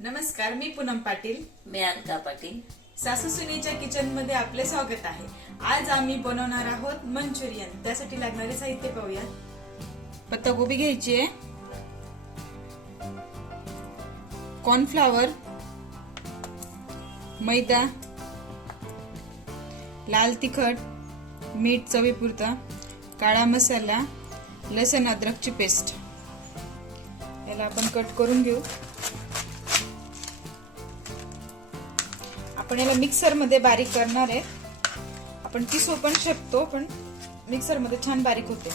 नमस्कार, मी पूनम पाटील. मी अलका पाटील. सासू सुनेच्या किचन मध्ये आपले स्वागत आहे. आज आम्ही बनवणार आहोत मंचुरियन. त्यासाठी लागणारे साहित्य पाहूया. पत्ताकोबी घ्यायची आहे, कॉर्नफ्लॉवर, मैदा, लाल तिखट, मीठ चवीपुरता, काळा मसाला, लसूण अद्रकची पेस्ट. याला आपण कट करून घेऊ. आपण याला मिक्सर मध्ये बारीक करणार आहे. आपण किसू पण शकतो, पण मिक्सर मध्ये छान बारीक होते.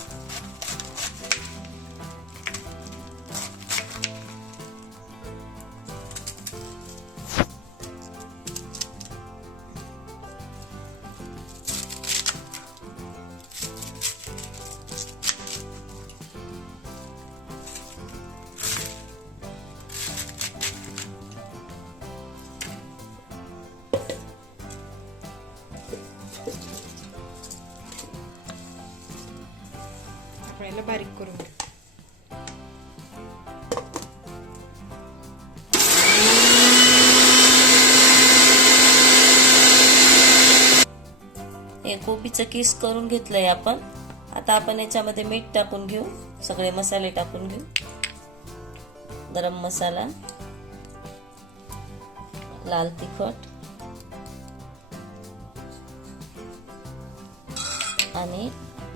याला बारीक करून घेऊ. हे कोबीचं किस करून घेतलंय आपण. आता आपण याच्यामध्ये मीठ टाकून घेऊ, सगळे मसाले टाकून घेऊ. गरम मसाला, लाल तिखट आणि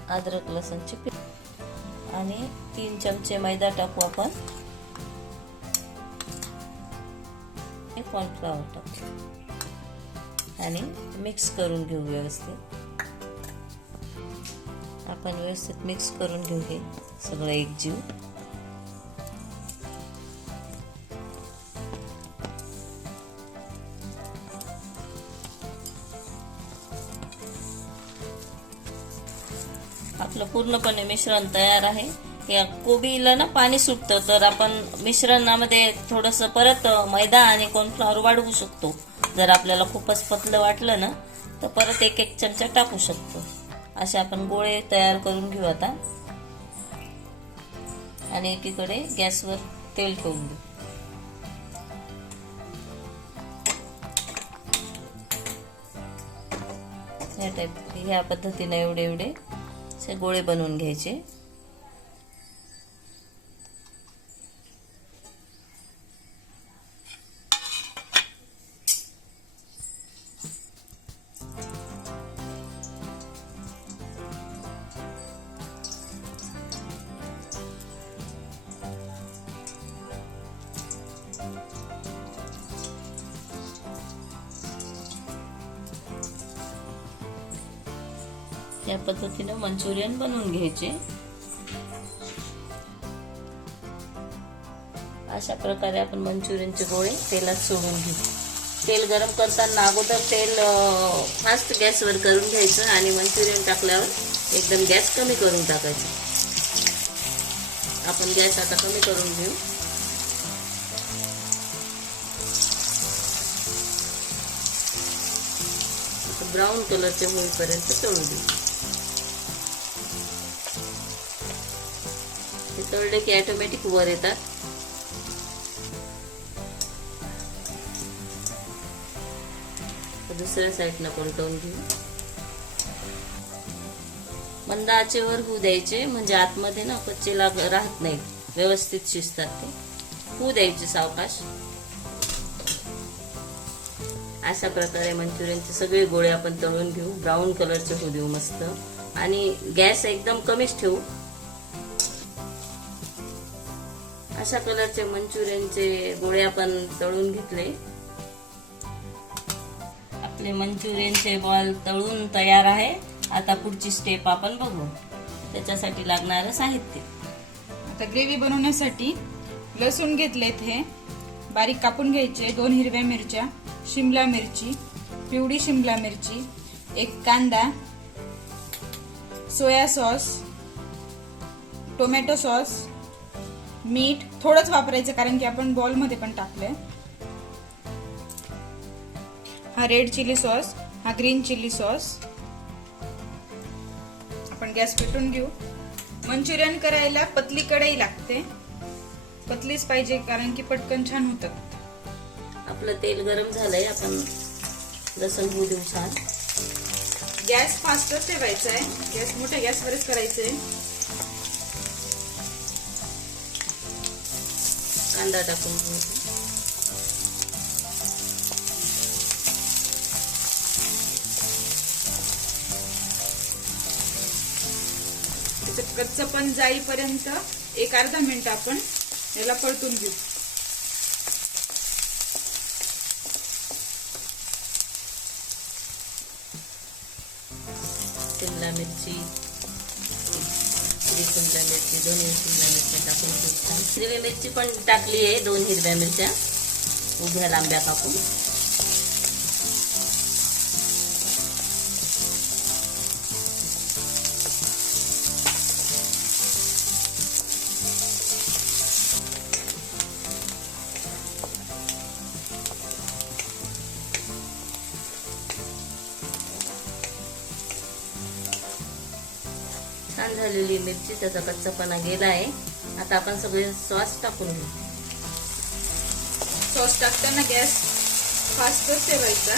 अद्रक लसूणची पेस्ट आणि 3 चमचे मैदा टाकू आपण. कॉर्नफ्लॉवर टाकू आणि मिक्स करून घेऊ व्यवस्थित. आपण व्यवस्थित मिक्स करून घेऊ हे सगळं एकजीव. आपलं पूर्णपणे मिश्रण तयार आहे. या कोबीला ना पाणी सुटतं, तर आपण मिश्रणामध्ये थोडस परत मैदा आणि कॉर्नफ्लॉवर वाढवू शकतो. जर आपल्याला खूपच पतलं वाटलं ना, तर परत 1-1 चमचा टाकू शकतो. असे आपण गोळे तयार करून घेऊ आता. आणि एकीकडे गॅसवर तेल ठेवून घेऊ. ह्या पद्धतीने एवढे गोळे बनवून घ्यायचे. या पद्धतीने मंचुरियन बनवून घ्यायचे. अशा प्रकारे आपण मंचुरियनचे गोळे तेलात सोडून घेऊ. तेल गरम करताना अगोदर तेल फास्ट गॅसवर करून घ्यायचं आणि मंचुरियन टाकल्यावर एकदम गॅस कमी करून टाकायचं. आपण गॅस आता कमी करून घेऊ. ब्राऊन कलरचे होईपर्यंत तळू देऊ. तळले की ऑटोमॅटिक वर येतात. दुसऱ्या साईडनं पलटवून घेऊ. मंद आचेवर होऊ द्यायचे, म्हणजे आतमध्ये ना कच्चे राहत नाही, व्यवस्थित शिजतात ते. होऊ द्यायचे सावकाश. अशा प्रकारे मंचुरियनचे सगळे गोळे आपण तळून घेऊ. ब्राऊन कलरचे होऊ देऊ मस्त. आणि गॅस एकदम कमीच ठेवू. अशा कलरचे मंचुरियनचे गोळे आपण तळून घेतले. आपले मंचुरियनचे बॉल तळून तयार आहे. आता पुढची स्टेप आपण बघू. त्याच्यासाठी लागणारं साहित्य. आता ग्रेव्ही बनवण्यासाठी लसूण घेतलेत, हे बारीक कापून घ्यायचे. 2 हिरव्या मिरच्या, शिमला मिरची, पिवळी शिमला मिरची, 1 कांदा, सोया सॉस, टोमॅटो सॉस, मीठ थोडंच वापरायचं कारण की आपण बॉल मध्ये पण टाकलंय. हा रेड चिली सॉस, हा ग्रीन चिली सॉस. आपण गॅस पेटून घेऊ. मंचुरियन करायला पतली कढई लागते. पतलीच पाहिजे कारण की पटकन छान होतात. आपलं तेल गरम झालंय, आपण लसूण होऊ देऊ छान. गॅस फास्टच ठेवायचा आहे, गॅस मोठ्या गॅसवरच करायचंय. कांदा टाकून घेऊ. त्याचं कच्चं पण जाईपर्यंत एक अर्धा मिनिट आपण याला परतून घेऊ. शिमला मिरची, शिमला मिरची, 2 शिमला मिरच्या टाकून घेऊ. हिरवी मिरची पण टाकली आहे, 2 हिरव्या मिरच्या उभ्या लांब्या कापून. छान झालेली मिरची, त्याचा कच्चापणा गेला आहे. आता आपण सगळे सॉस टाकून घेऊ. सॉस टाकताना गॅस फास्टच ठेवायचा.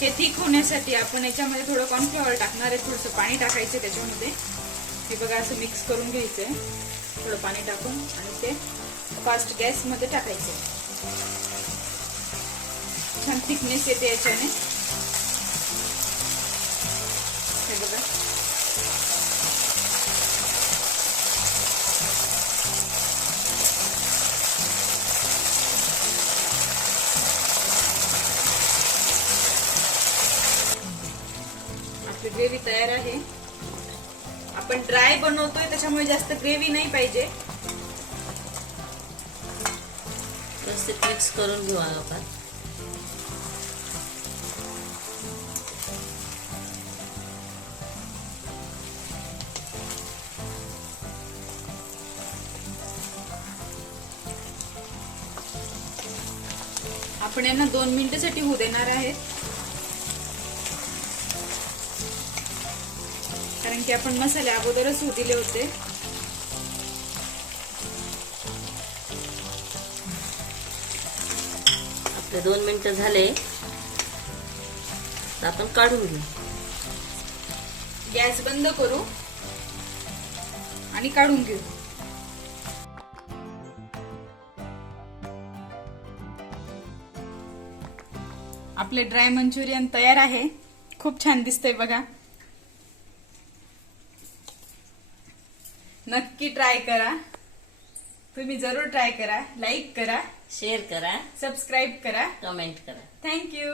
हे थिक होण्यासाठी आपण याच्यामध्ये थोडं कॉर्नफ्लॉवर टाकणार आहे, थोडंसं पाणी टाकायचं त्याच्यामध्ये. हे बघा असं मिक्स करून घ्यायचंय थोडं पाणी टाकून, आणि ते फास्ट गॅस मध्ये टाकायचं. छान थिकनेस येते याच्याने. हे बघा ग्रेव्ही तयार आहे. आपण ड्राय बनवतोय त्याच्यामुळे जास्त ग्रेव्ही नाही पाहिजे. व्यवस्थित मिक्स करून घेऊ आपण. आपण यांना 2 मिनिटासाठी होऊ देणार आहे, कारण की आपण मसाले अगोदरच होऊ दिले होते. आपले 2 मिनिटं झाले, आपण काढून घेऊ. गॅस बंद करू आणि काढून घेऊ. आपले ड्राय मंचुरियन तयार आहे. खूप छान दिसतंय बघा. नक्की ट्राय करा. तुम्ही जरूर ट्राय करा. लाईक करा, शेअर करा, सबस्क्राईब करा, कमेंट करा. थँक्यू.